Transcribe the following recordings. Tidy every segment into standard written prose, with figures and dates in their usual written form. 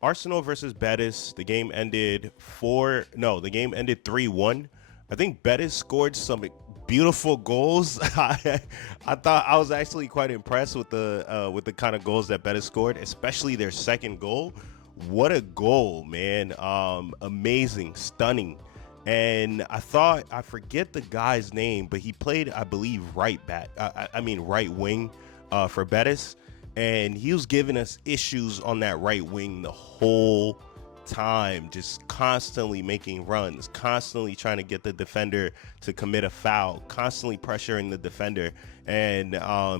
Arsenal versus Betis. The game ended 3-1. I think Betis scored some beautiful goals. I thought I was actually quite impressed with the kind of goals that Betis scored, especially their second goal. What a goal, man. Amazing, stunning. And I forget the guy's name, but he played, I believe, right back. Right wing for Betis, and he was giving us issues on that right wing the whole time, just constantly making runs, constantly trying to get the defender to commit a foul, constantly pressuring the defender. And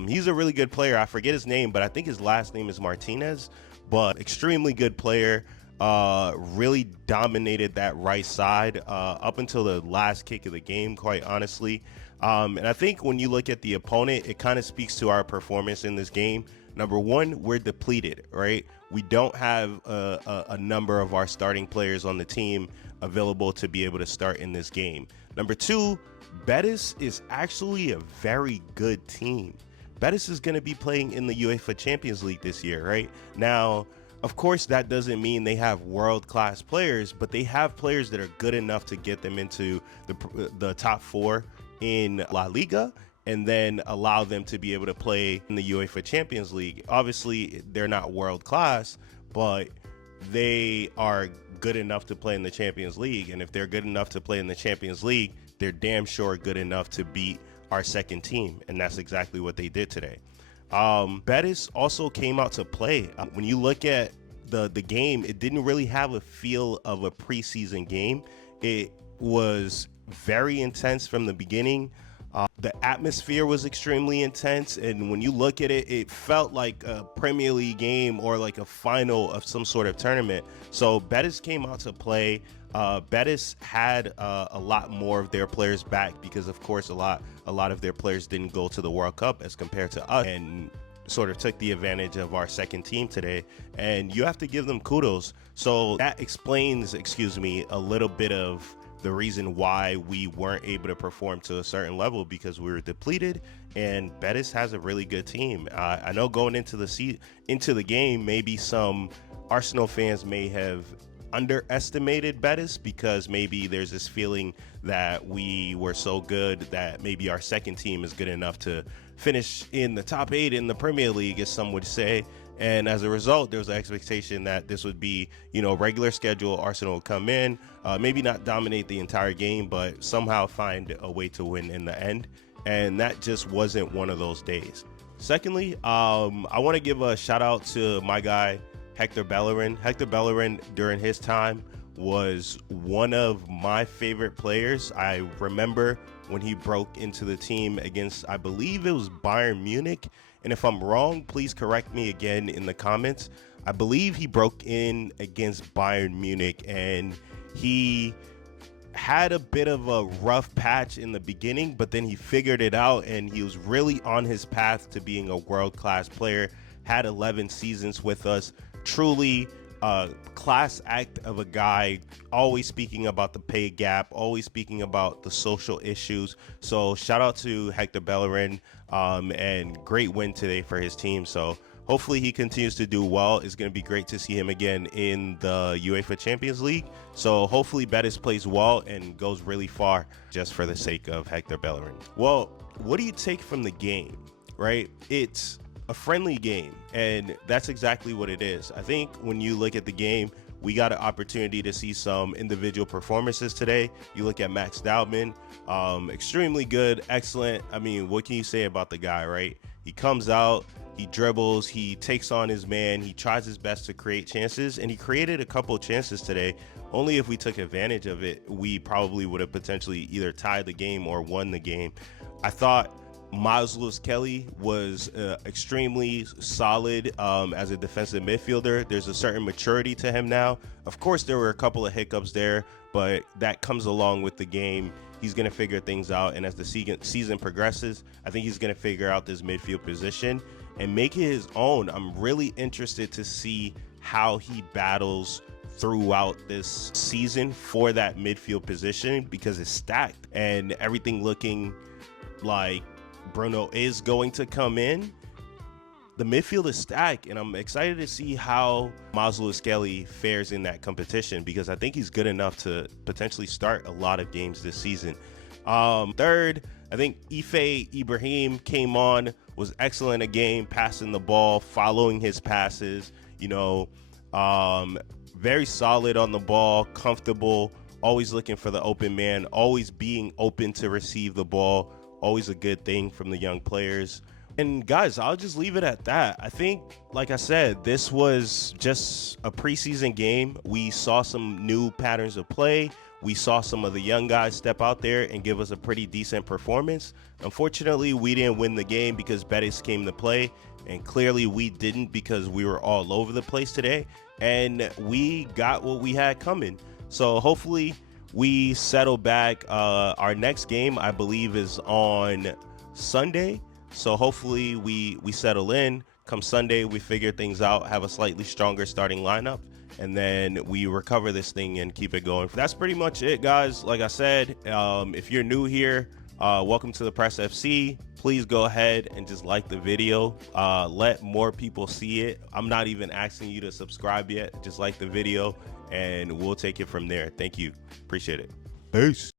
he's a really good player. I forget his name, but I think his last name is Martinez. But extremely good player. Really dominated that right side up until the last kick of the game, quite honestly. And I think when you look at the opponent, it kind of speaks to our performance in this game. Number one, we're depleted, right? We don't have a number of our starting players on the team available to be able to start in this game. Number two, Betis is actually a very good team. Betis is going to be playing in the UEFA Champions League this year, right? Now, of course, that doesn't mean they have world-class players, but they have players that are good enough to get them into the top four in La Liga, and then allow them to be able to play in the UEFA Champions League. Obviously, they're not world class, but they are good enough to play in the Champions League. And if they're good enough to play in the Champions League, they're damn sure good enough to beat our second team. And that's exactly what they did today. Betis also came out to play. When you look at the game, it didn't really have a feel of a preseason game. It was very intense from the beginning. The atmosphere was extremely intense, and when you look at it, it felt like a Premier League game or like a final of some sort of tournament. So Betis came out to play. Betis had a lot more of their players back because, of course, a lot of their players didn't go to the World Cup as compared to us, and sort of took the advantage of our second team today. And you have to give them kudos. So that explains, a little bit of the reason why we weren't able to perform to a certain level, because we were depleted, and Betis has a really good team. I know going into the game, maybe some Arsenal fans may have underestimated Betis because maybe there's this feeling that we were so good that maybe our second team is good enough to finish in the top 8 in the Premier League, as some would say. And as a result, there was an expectation that this would be, regular schedule. Arsenal would come in, maybe not dominate the entire game, but somehow find a way to win in the end. And that just wasn't one of those days. Secondly, I want to give a shout out to my guy, Hector Bellerin. Hector Bellerin, during his time, was one of my favorite players. I remember when he broke into the team against, I believe it was Bayern Munich. And if I'm wrong, please correct me again in the comments. I believe he broke in against Bayern Munich, and he had a bit of a rough patch in the beginning, but then he figured it out, and he was really on his path to being a world-class player. Had 11 seasons with us. Truly a class act of a guy, always speaking about the pay gap, always speaking about the social issues. So shout out to Hector Bellerin, and great win today for his team. So hopefully he continues to do well. It's going to be great to see him again in the UEFA Champions League. So hopefully Betis plays well and goes really far, just for the sake of Hector Bellerin. Well, what do you take from the game, right? It's a friendly game, and that's exactly what it is. I think when you look at the game, we got an opportunity to see some individual performances today. You look at Max Daubman, extremely good, excellent. I mean, what can you say about the guy, right? He comes out, he dribbles, he takes on his man, he tries his best to create chances, and he created a couple of chances today. Only if we took advantage of it, we probably would have potentially either tied the game or won the game. I thought Miles Lewis-Kelly was extremely solid as a defensive midfielder. There's a certain maturity to him now. Of course, there were a couple of hiccups there, but that comes along with the game. He's going to figure things out, and as the season progresses, I think he's going to figure out this midfield position and make it his own. I'm really interested to see how he battles throughout this season for that midfield position, because it's stacked and everything looking like Bruno is going to come in. the midfield is stacked, and I'm excited to see how Miles Lewis-Skelly fares in that competition, because I think he's good enough to potentially start a lot of games this season. Third, I think Ife Ibrahim came on, was excellent a game, passing the ball, following his passes, very solid on the ball, comfortable, always looking for the open man, always being open to receive the ball, always a good thing from the young players. And guys, I'll just leave it at that. I think, like I said, this was just a preseason game. We saw some new patterns of play. We saw some of the young guys step out there and give us a pretty decent performance. Unfortunately, we didn't win the game because Betis came to play, and clearly we didn't, because we were all over the place today, and we got what we had coming. So hopefully we settle back. Our next game, I believe, is on Sunday. So hopefully we settle in. Come Sunday, we figure things out, have a slightly stronger starting lineup, and then we recover this thing and keep it going. That's pretty much it, guys. Like I said, if you're new here, welcome to the Press FC. Please go ahead and just like the video. Let more people see it. I'm not even asking you to subscribe yet. Just like the video, and we'll take it from there. Thank you. Appreciate it. Peace.